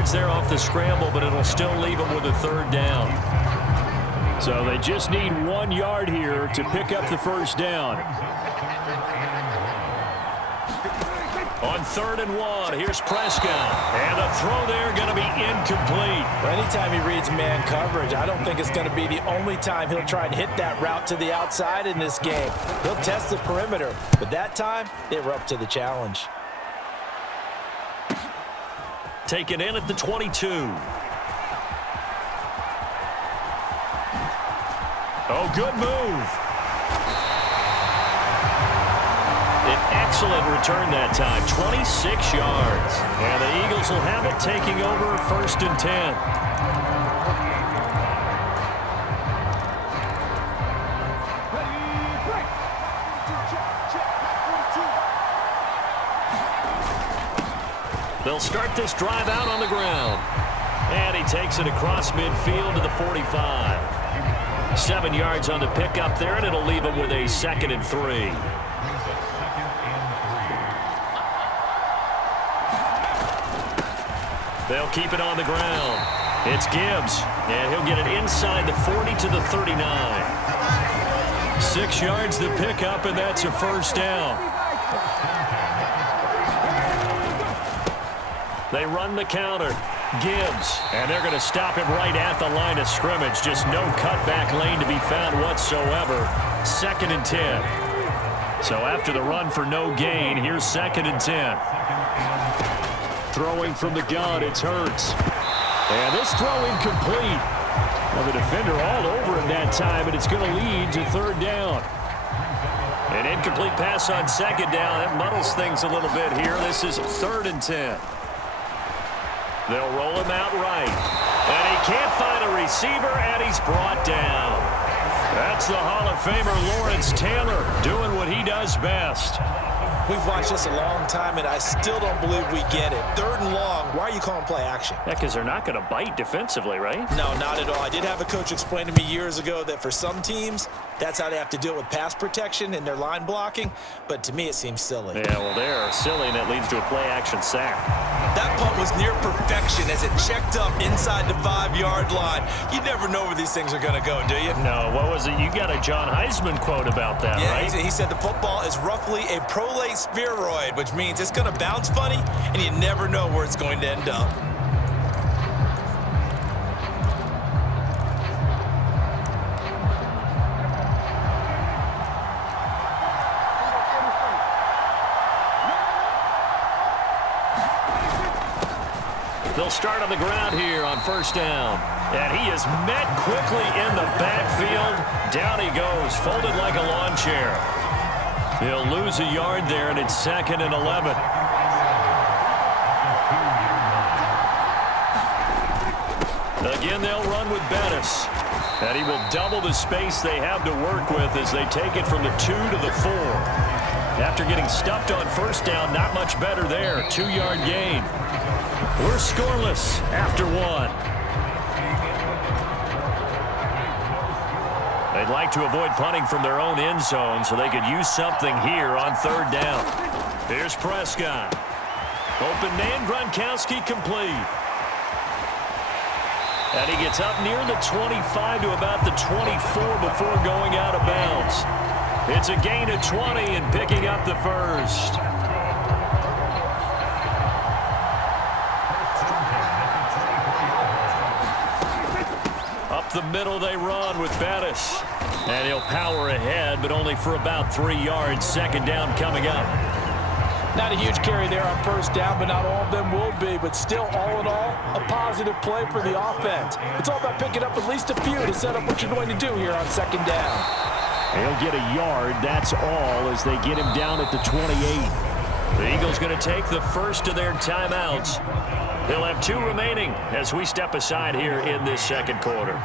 yards there off the scramble, but it'll still leave them with a third down. So they just need 1 yard here to pick up the first down. On 3rd and 1, here's Prescott. And the throw there going to be incomplete. Well, anytime he reads man coverage, I don't think it's going to be the only time he'll try and hit that route to the outside in this game. He'll test the perimeter, but that time, they were up to the challenge. Taken in at the 22. Oh, good move. An excellent return that time, 26 yards. And the Eagles will have it, taking over 1st and 10. They'll start this drive out on the ground. And he takes it across midfield to the 45. 7 yards on the pickup there, and it'll leave him with a 2nd and 3. They'll keep it on the ground. It's Gibbs, and he'll get it inside the 40 to the 39. 6 yards the pickup, and that's a first down. They run the counter. Gibbs, and they're going to stop him right at the line of scrimmage. Just no cutback lane to be found whatsoever. 2nd and 10. So after the run for no gain, here's 2nd and 10. Throwing from the gun, it's Hurts. And this throw incomplete. Well, the defender all over him that time, and it's going to lead to 3rd down. An incomplete pass on 2nd down. That muddles things a little bit here. This is 3rd and 10. They'll roll him out right. And he can't find a receiver, and he's brought down. That's the Hall of Famer Lawrence Taylor doing what he does best. We've watched this a long time, and I still don't believe we get it. 3rd and long, why are you calling play action? Yeah, because they're not going to bite defensively, right? No, not at all. I did have a coach explain to me years ago that for some teams, that's how they have to deal with pass protection and their line blocking. But to me, it seems silly. Yeah, well, they're silly, and that leads to a play-action sack. That punt was near perfection as it checked up inside the 5-yard line. You never know where these things are going to go, do you? No, what was it? You got a John Heisman quote about that, right? He said the football is roughly a prolate spheroid, which means it's going to bounce funny, and you never know where it's going to end up. They'll start on the ground here on 1st down. And he is met quickly in the backfield. Down he goes, folded like a lawn chair. He'll lose a yard there, and it's 2nd and 11. Again, they'll run with Bettis. And he will double the space they have to work with as they take it from the 2 to the 4. After getting stuffed on 1st down, not much better there. 2-yard gain. We're scoreless after 1. They'd like to avoid punting from their own end zone so they could use something here on 3rd down. Here's Prescott. Open man, Gronkowski complete. And he gets up near the 25 to about the 24 before going out of bounds. It's a gain of 20 and picking up the first. Up the middle they run with Bettis. And he'll power ahead, but only for about 3 yards. 2nd down coming up. Not a huge carry there on 1st down, but not all of them will be. But still, all in all, a positive play for the offense. It's all about picking up at least a few to set up what you're going to do here on 2nd down. He'll get a yard, that's all, as they get him down at the 28. The Eagles going to take the first of their timeouts. They'll have 2 remaining as we step aside here in this 2nd quarter.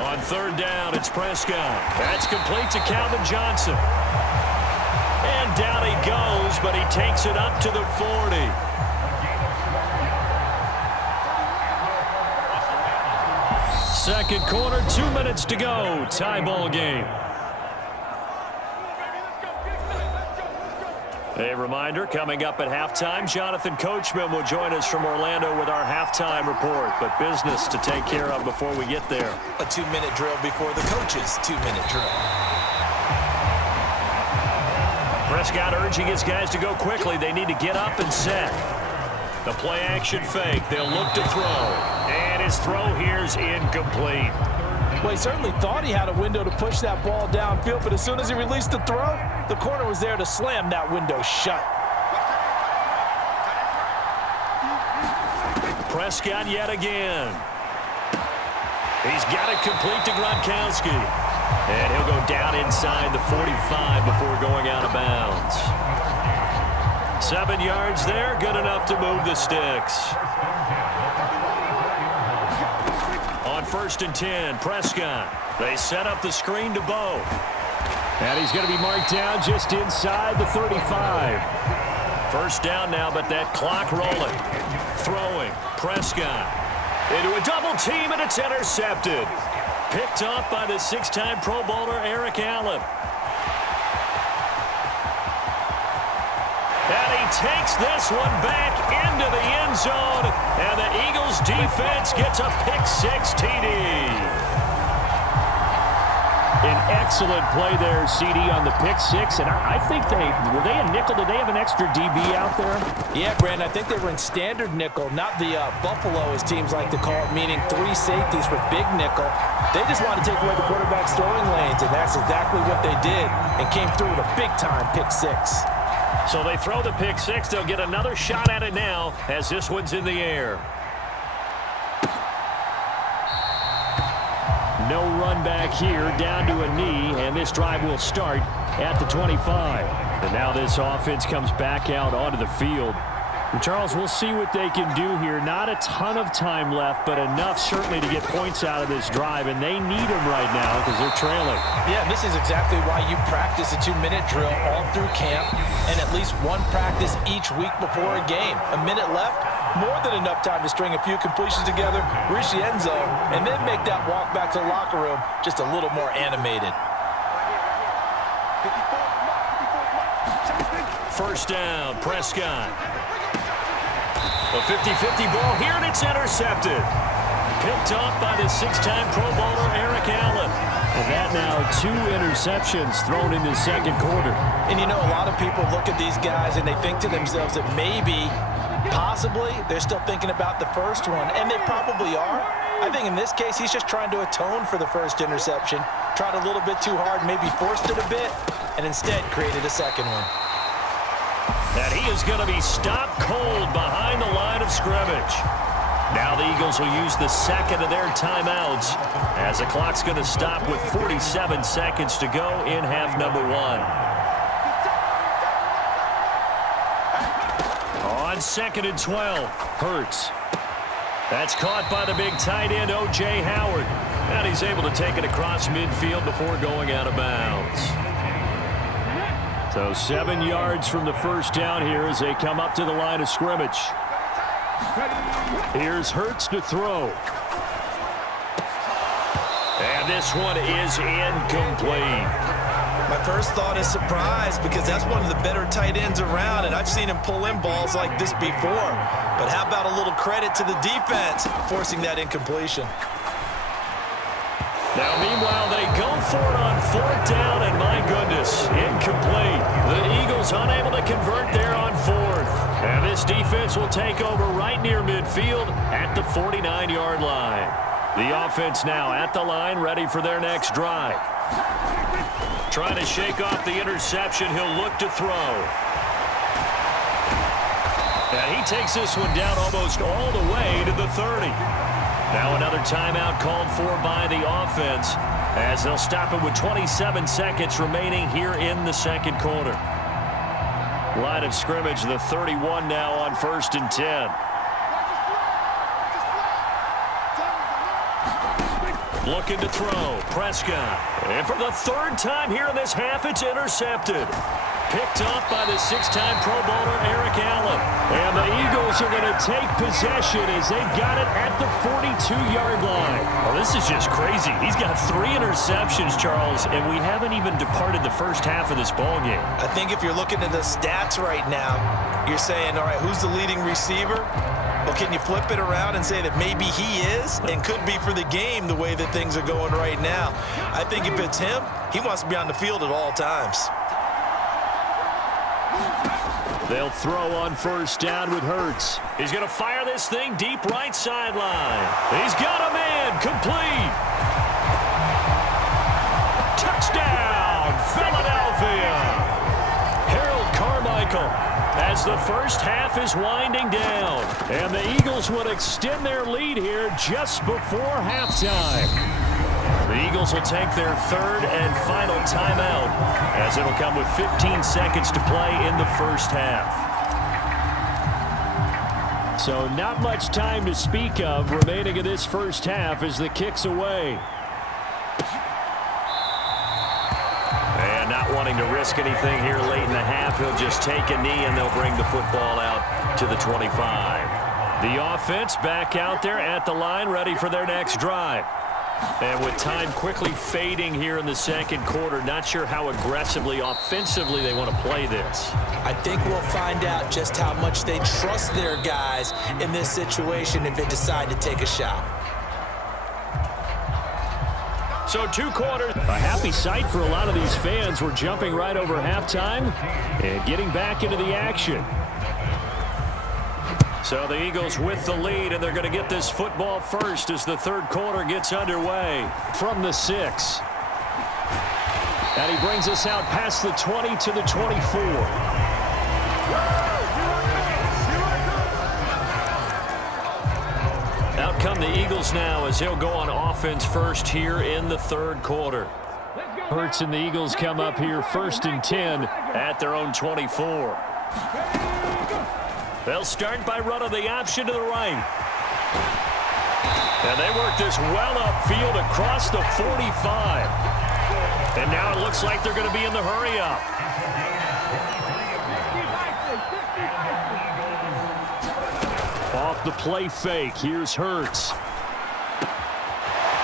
On 3rd down, it's Prescott. That's complete to Calvin Johnson. And down he goes, but he takes it up to the 40. Second quarter, 2 minutes to go. Tie ball game. A reminder, coming up at halftime, Jonathan Coachman will join us from Orlando with our halftime report. But business to take care of before we get there. A 2-minute drill before the coach's 2-minute drill. Prescott urging his guys to go quickly. They need to get up and set. The play action fake. They'll look to throw. And his throw here's incomplete. Well, he certainly thought he had a window to push that ball downfield, but as soon as he released the throw, the corner was there to slam that window shut. Prescott yet again. He's got it complete to Gronkowski. And he'll go down inside the 45 before going out of bounds. 7 yards there, good enough to move the sticks. On 1st and 10, Prescott. They set up the screen to Bo. And he's going to be marked down just inside the 35. First down now, but that clock rolling. Throwing, Prescott. Into a double team, and it's intercepted. Picked off by the 6-time Pro Bowler Eric Allen. And he takes this one back into the end zone, and the Eagles defense gets a pick-6 TD. An excellent play there, CD, on the pick-6, and I think were they a nickel? Did they have an extra DB out there? Yeah, Brandon, I think they were in standard nickel, not the Buffalo, as teams like to call it, meaning 3 safeties for big nickel. They just wanted to take away the quarterback's throwing lanes, and that's exactly what they did, and came through with a big-time pick-6. So they throw the pick-6. They'll get another shot at it now as this one's in the air. No run back here, down to a knee, and this drive will start at the 25. And now this offense comes back out onto the field. And Charles, we'll see what they can do here. Not a ton of time left, but enough certainly to get points out of this drive, and they need them right now because they're trailing. Yeah, this is exactly why you practice a 2-minute drill all through camp and at least one practice each week before a game. A minute left, more than enough time to string a few completions together, reach the end zone, and then make that walk back to the locker room just a little more animated. First down, Prescott. A 50-50 ball here, and it's intercepted. Picked off by the 6-time Pro Bowler Eric Allen. And that now 2 interceptions thrown in the second quarter. And you know, a lot of people look at these guys and they think to themselves that maybe, possibly, they're still thinking about the first one, and they probably are. I think in this case, he's just trying to atone for the first interception, tried a little bit too hard, maybe forced it a bit, and instead created a second one. And he is going to be stopped cold behind the line of scrimmage. Now the Eagles will use the second of their timeouts as the clock's going to stop with 47 seconds to go in half number 1. On 2nd and 12, Hurts. That's caught by the big tight end, O.J. Howard. And he's able to take it across midfield before going out of bounds. So 7 yards from the first down here as they come up to the line of scrimmage. Here's Hurts to throw. And this one is incomplete. My first thought is surprise because that's one of the better tight ends around, and I've seen him pull in balls like this before. But how about a little credit to the defense forcing that incompletion? Now, meanwhile, they go for it on 4th down, and my goodness, incomplete. The Eagles unable to convert there on 4th. And this defense will take over right near midfield at the 49-yard line. The offense now at the line, ready for their next drive. Trying to shake off the interception, he'll look to throw. And he takes this one down almost all the way to the 30. Now another timeout called for by the offense as they'll stop it with 27 seconds remaining here in the second quarter. Line of scrimmage, the 31 now on 1st and 10. Looking to throw, Prescott. And for the 3rd time here in this half, it's intercepted. Picked off by the six-time Pro Bowler Eric Allen. And the Eagles are going to take possession as they've got it at the 42-yard line. Well, this is just crazy. He's got 3 interceptions, Charles, and we haven't even departed the first half of this ball game. I think if you're looking at the stats right now, you're saying, all right, who's the leading receiver? Well, can you flip it around and say that maybe he is and could be for the game the way that things are going right now? I think if it's him, he wants to be on the field at all times. They'll throw on first down with Hurts. He's going to fire this thing deep right sideline. He's got a man complete. Touchdown, Philadelphia. Harold Carmichael as the first half is winding down. And the Eagles would extend their lead here just before halftime. The Eagles will take their third and final timeout as it'll come with 15 seconds to play in the first half. So not much time to speak of remaining in this first half as the kick's away. And not wanting to risk anything here late in the half, he'll just take a knee and they'll bring the football out to the 25. The offense back out there at the line ready for their next drive. And with time quickly fading here in the second quarter, not sure how aggressively, offensively they want to play this. I think we'll find out just how much they trust their guys in this situation if they decide to take a shot. So 2 quarters. A happy sight for a lot of these fans. We're jumping right over halftime and getting back into the action. So the Eagles with the lead, and they're going to get this football first as the third quarter gets underway. From the 6. And he brings us out past the 20 to the 24. Out come the Eagles now as he'll go on offense first here in the third quarter. Hurts and the Eagles come up here first and 10 at their own 24. They'll start by running the option to the right. And they work this well upfield across the 45. And now it looks like they're going to be in the hurry up. Off the play fake, here's Hurts.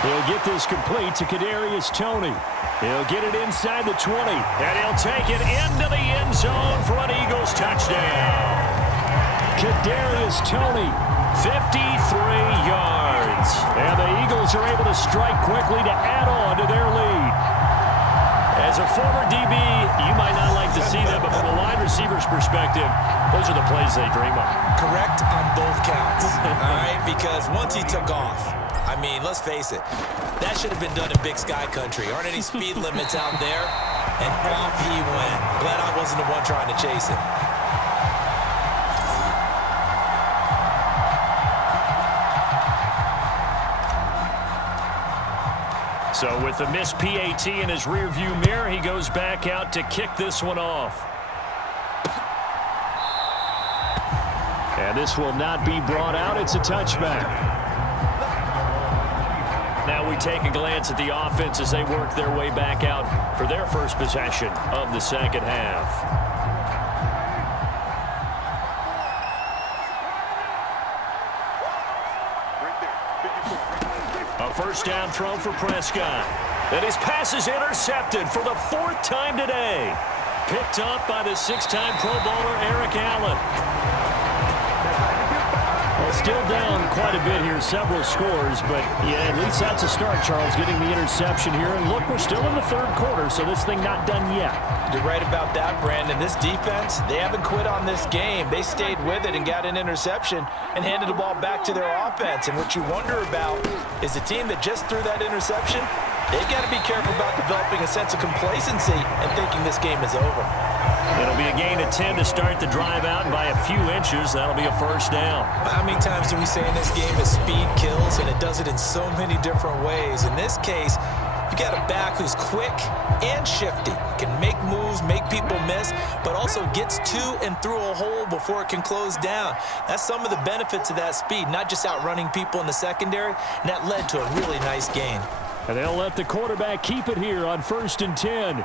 He'll get this complete to Kadarius Toney. He'll get it inside the 20. And he'll take it into the end zone for an Eagles touchdown. Kadarius Toney, 53 yards. And the Eagles are able to strike quickly to add on to their lead. As a former DB, you might not like to see them, but from a wide receiver's perspective, those are the plays they dream of. Correct on both counts, all right? Because once he took off, I mean, let's face it, that should have been done in Big Sky Country. Aren't any speed limits out there? And off he went. Glad I wasn't the one trying to chase him. So with the missed PAT in his rearview mirror, he goes back out to kick this one off. And this will not be brought out. It's a touchback. Now we take a glance at the offense as they work their way back out for their first possession of the second half. First down throw for Prescott. And his pass is intercepted for the 4th time today. Picked up by the 6-time Pro Bowler Eric Allen. Well, still down quite a bit here, several scores, but yeah, at least that's a start, Charles, getting the interception here. And look, we're still in the third quarter, so this thing not done yet. You're right about that, Brandon. This defense, they haven't quit on this game. They stayed with it and got an interception and handed the ball back to their offense. And what you wonder about is the team that just threw that interception, they've got to be careful about developing a sense of complacency and thinking this game is over. It'll be a gain of 10 to start the drive out, and by a few inches, that'll be a first down. How many times do we say in this game that speed kills, and it does it in so many different ways? In this case, you got a back who's quick and shifty, can make moves, make people miss, but also gets to and through a hole before it can close down. That's some of the benefits of that speed, not just outrunning people in the secondary, and that led to a really nice gain. And they'll let the quarterback keep it here on 1st and 10.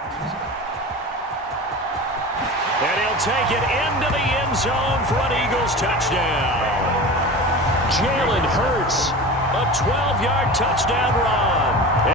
And he'll take it into the end zone for an Eagles touchdown. Jalen Hurts, A 12-yard touchdown run.